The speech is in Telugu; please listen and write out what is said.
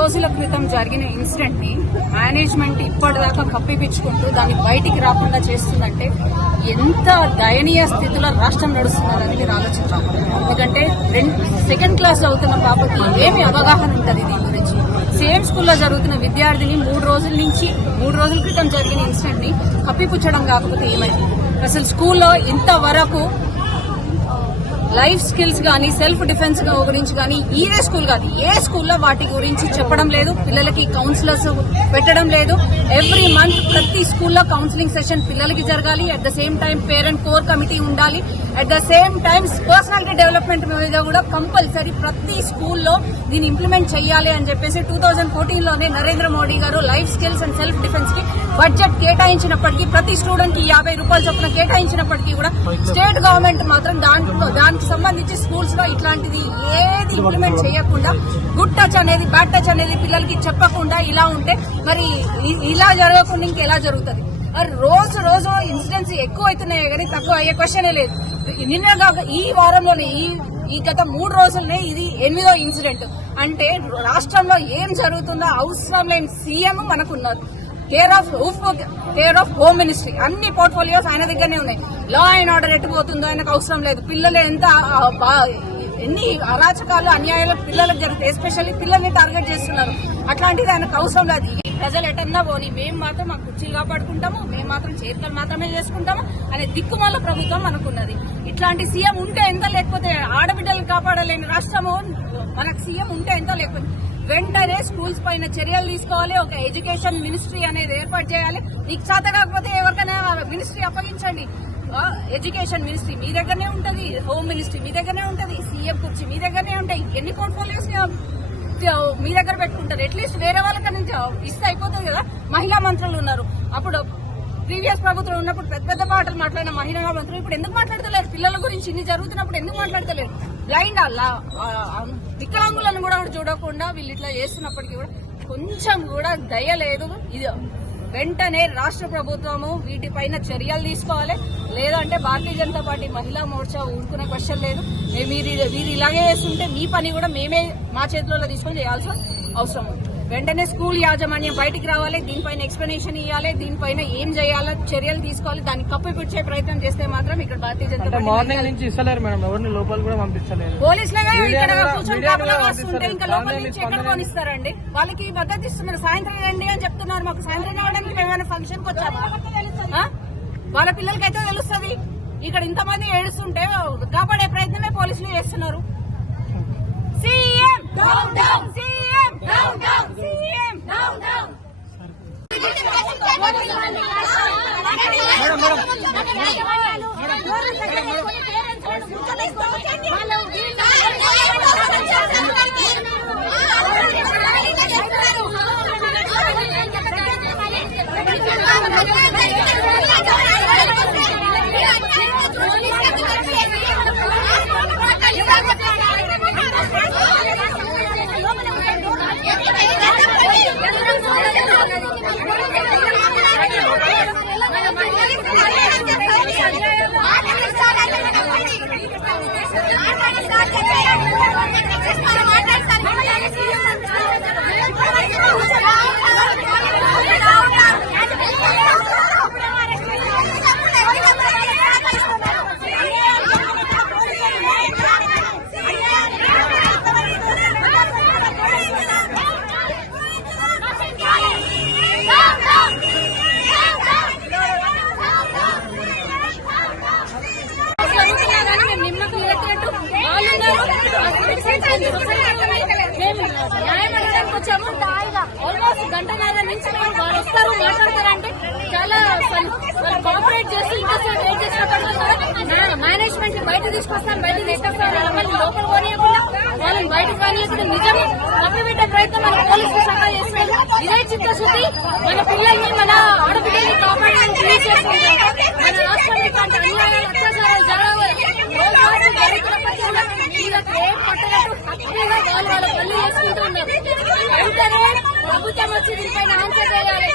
రోజుల క్రితం జరిగిన ఇన్సిడెంట్ ని మేనేజ్మెంట్ ఇప్పటిదాకా కప్పిపించుకుంటూ దాన్ని బయటికి రాకుండా చేస్తుందంటే ఎంత దయనీయ స్థితిలో రాష్ట్రం నడుస్తున్నదని మీరు ఆలోచించాలి. ఎందుకంటే సెకండ్ క్లాస్ అవుతున్న పాపకి ఏమి అవగాహన ఉంటుంది దీని గురించి? సేమ్ స్కూల్లో జరుగుతున్న విద్యార్థిని 3 రోజుల క్రితం జరిగిన ఇన్సిడెంట్ ని కప్పిపుచ్చడం కాకపోతే ఏమైంది? అసలు స్కూల్లో ఇంతవరకు లైఫ్ స్కిల్స్ గానీ సెల్ఫ్ డిఫెన్స్ గురించి గానీ ఇదే స్కూల్ కాదు ఏ స్కూల్లో వాటి గురించి చెప్పడం లేదు. పిల్లలకి కౌన్సిలర్స్ పెట్టడం లేదు. ఎవ్రీ మంత్ ప్రతి స్కూల్లో కౌన్సిలింగ్ సెషన్ పిల్లలకి జరగాలి. At the same time parent core committee ఉండాలి. At the same time personality development మీద కూడా కంపల్సరీ ప్రతి స్కూల్లో దీన్ని ఇంప్లిమెంట్ చేయాలి అని చెప్పేసి 2014లోనే నరేంద్ర మోడీ గారు life skills and self defence కి బడ్జెట్ కేటాయించినప్పటికీ ప్రతి స్టూడెంట్ కి 50 రూపాయలు చొప్పున కేటాయించినప్పటికీ కూడా స్టేట్ గవర్నమెంట్ మాత్రం దానికి సంబంధించి స్కూల్స్ లో ఇట్లాంటిది ఏది ఇంప్లిమెంట్ చేయకుండా గుడ్ టచ్ అనేది బ్యాడ్ టచ్ అనేది పిల్లలకి చెప్పకుండా ఇలా ఉంటే మరి ఇలా జరగకుండా ఇంకెలా జరుగుతుంది? రోజు ఇన్సిడెంట్స్ ఎక్కువ అవుతున్నాయి కానీ తక్కువ అయ్యే క్వశ్చనే లేదు. నిన్న ఈ వారంలోనే ఈ గత 3 రోజులనే ఇది 8వ ఇన్సిడెంట్. అంటే రాష్ట్రంలో ఏం జరుగుతుందో అవసరం లేని సీఎం మనకున్నారు. కేర్ ఆఫ్ హోమ్ మినిస్ట్రీ అన్ని పోర్ట్ఫోలియోస్ ఆయన దగ్గరనే ఉన్నాయి. లా అండ్ ఆర్డర్ ఎట్టుపోతుందో ఆయనకు అవసరం లేదు. పిల్లలు ఎన్ని అరాచకాలు అన్యాయాలు పిల్లలకు జరుగుతాయి. ఎస్పెషల్లీ పిల్లల్ని టార్గెట్ చేస్తున్నారు. అట్లాంటిది ఆయనకు అవసరం లేదు. ప్రజలు ఎటన్నా పోని మేము మాత్రం మా కుర్చీలు కాపాడుకుంటాము, మేము మాత్రం చేతులు మాత్రమే చేసుకుంటాము అనే దిక్కుమాల ప్రభుత్వం మనకున్నది. ఇట్లాంటి సీఎం ఉంటే ఎంత, లేకపోతే ఆడబిడ్డలు కాపాడలేని రాష్ట్రము మనకు సీఎం ఉంటే ఎంత, లేకపోతే వెంటనే స్కూల్స్ పైన చర్యలు తీసుకోవాలి. ఒక ఎడ్యుకేషన్ మినిస్ట్రీ అనేది ఏర్పాటు చేయాలి. మీకు చేత కాకపోతే ఎవరికైనా మినిస్ట్రీ అప్పగించండి. ఎడ్యుకేషన్ మినిస్ట్రీ మీ దగ్గరనే ఉంటది, హోమ్ మినిస్ట్రీ మీ దగ్గరనే ఉంటది, సీఎం కుర్చీ మీ దగ్గరనే ఉంటాయి. ఎన్ని పోర్ట్ఫోలియోస్ మీ దగ్గర పెట్టుకుంటారు? అట్లీస్ట్ వేరే వాళ్ళకి నుంచి ఇస్తే అయిపోతుంది కదా. మహిళా మంత్రులు ఉన్నారు. అప్పుడు ప్రీవియస్ ప్రభుత్వం ఉన్నప్పుడు పెద్ద మాటలు మాట్లాడిన మహిళా మంత్రులు ఇప్పుడు ఎందుకు మాట్లాడతలేరు? పిల్లల గురించి ఇన్ని జరుగుతున్నప్పుడు ఎందుకు మాట్లాడతలేరు? బ్లైండ్ వికలాంగులను కూడా చూడకుండా వీళ్ళు ఇట్లా చేస్తున్నప్పటికీ కూడా కొంచెం కూడా దయ లేదు. ఇది వెంటనే రాష్ట్ర ప్రభుత్వము వీటిపైన చర్యలు తీసుకోవాలి. లేదంటే భారతీయ జనతా పార్టీ మహిళా మోర్చా ఊరుకునే క్వశ్చన్ లేదు. వీరు ఇలాగే చేస్తుంటే మీ పని కూడా మేమే మా చేతుల్లో తీసుకొని చేయాల్సిన అవసరం ఉంది. వెంటనే స్కూల్ యాజమాన్యం బయటికి రావాలి, దీనిపైన ఎక్స్ప్లెనేషన్ ఇవ్వాలి, దీనిపైన ఏం చేయాలో చర్యలు తీసుకోవాలి. దాన్ని కప్పిపుచ్చే ప్రయత్నం చేస్తే మాత్రం ఇక్కడ భారతీయ జనతా పార్టీ మార్నింగ్ నుంచి ఇస్తలేరు మేడం, ఎవరిని లోపల కూడా పంపించలేదు. పోలీసులుగా ఇక్కడ కూర్చొని కాపలా వస్తుంటే ఇంకా లోపల నుంచి ఎక్కడ కొనిస్తారండి? వాళ్ళకి మద్దతు ఇస్తున్నారు, సాయంత్రం రండి అని చెప్తున్నారు. మాకు సాయంత్రం రావడానికి మేమైనా ఫంక్షన్ కి వచ్చామా? వాళ్ళ పిల్లలకైతే తెలుస్తుంది. ఇక్కడ ఇంతమంది ఏడుస్తుంటే కాపాడే ప్రయత్నమే పోలీసులు చేస్తున్నారు. సీఎం సీఎం సీఎం ఆల్మోస్ట్ గంటన్నర నుంచి వాళ్ళు వస్తారు మాట్లాడతారంటే చాలా కోఆపరేట్ చేస్తూ ఇంకోసారి వెయిట్ చేసినప్పుడు మేనేజ్మెంట్ బయట తీసుకొస్తారు మళ్ళీ లోపల పోనీయకుండా వాళ్ళని బయటకు పోనీయకుండా నిజం తప్పిపెట్టే ప్రయత్నం మన పోలీసులు సహా చేస్తారు. ఇదే చిత్తశుద్ధి మన పిల్లల్ని మన ఆడపిల్లల్ని కాపాడడానికి చేస్తుంది. మన రాష్ట్రంలో ఇలాంటి అన్యాయాలు అత్యాచారాలు ఏం పట్టనట్టు హ్యాపీగా వాళ్ళ పనులు చేసుకుంటూ ఉన్నారు. వెంటనే ప్రభుత్వం వచ్చి దీనిపైన ఆన్సర్ చేయాలి.